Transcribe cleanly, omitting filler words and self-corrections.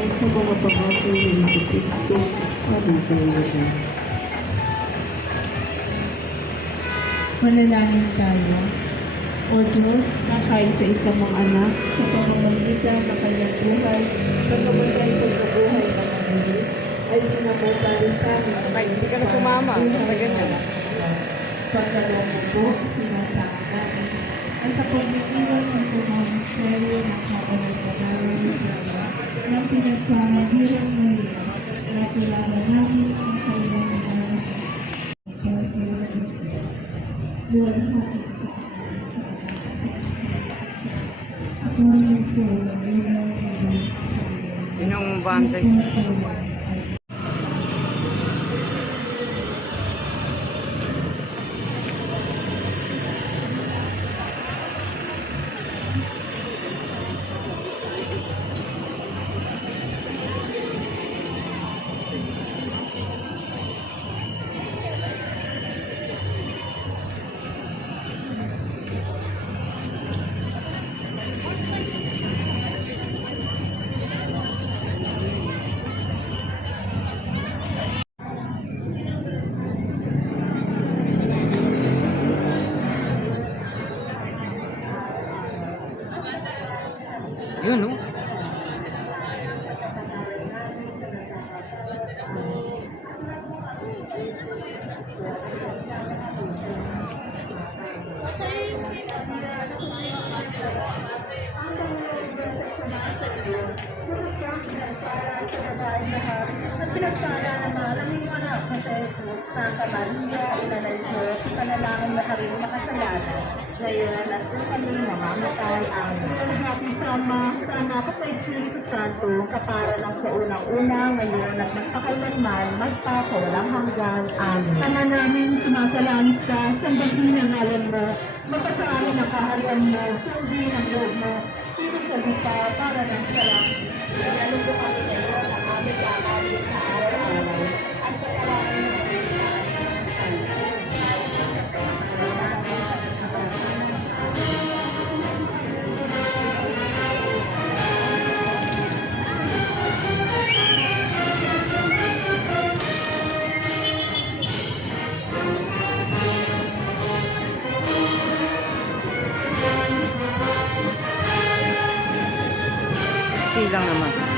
tayo sa mga pangako ni Jesucristo. Aming Panginoon. Manalangin tayo. O Diyos, na kahit sa isang mga anak, sa pamamagitan ng kanyang buhay, pagkamatay pagkabuhay ng muli, ay pinamutali sa amin. Ay, hindi ka na sumama. Basta ganyan. Pagdalaw mo po, sinasama namin, na sa pagkikiwan ng mga misteryo ng kapag-pagdalaw sa ng pinagpahagirang Maria, na tulaban namin ang kanyang mga Lord, hakit sa ako ang solo, Yun ang bantay. Yun, no? Pinagsala ng maraming anak na sa Jesus, Santa Maria, Ina ng Diyos, panalangin na kami makasalanan, ngayon at kung kami mamamatay. Amen. Happy Sama, sana ka sa Espiritu Santo, kapara lang sa unang-una, ngayon at magpakailanman, magpapawalang hanggan. Amen. Ama namin, sumasalangit ka, sambahin ang ngalan mo, mapasaamin ang kaharian mo, sundin ang loob mo, sinusabit ka para ng sarang. Lalo po kami ngayon ang aming kakalit sa araw-araw at pagkawalan ng Silang naman.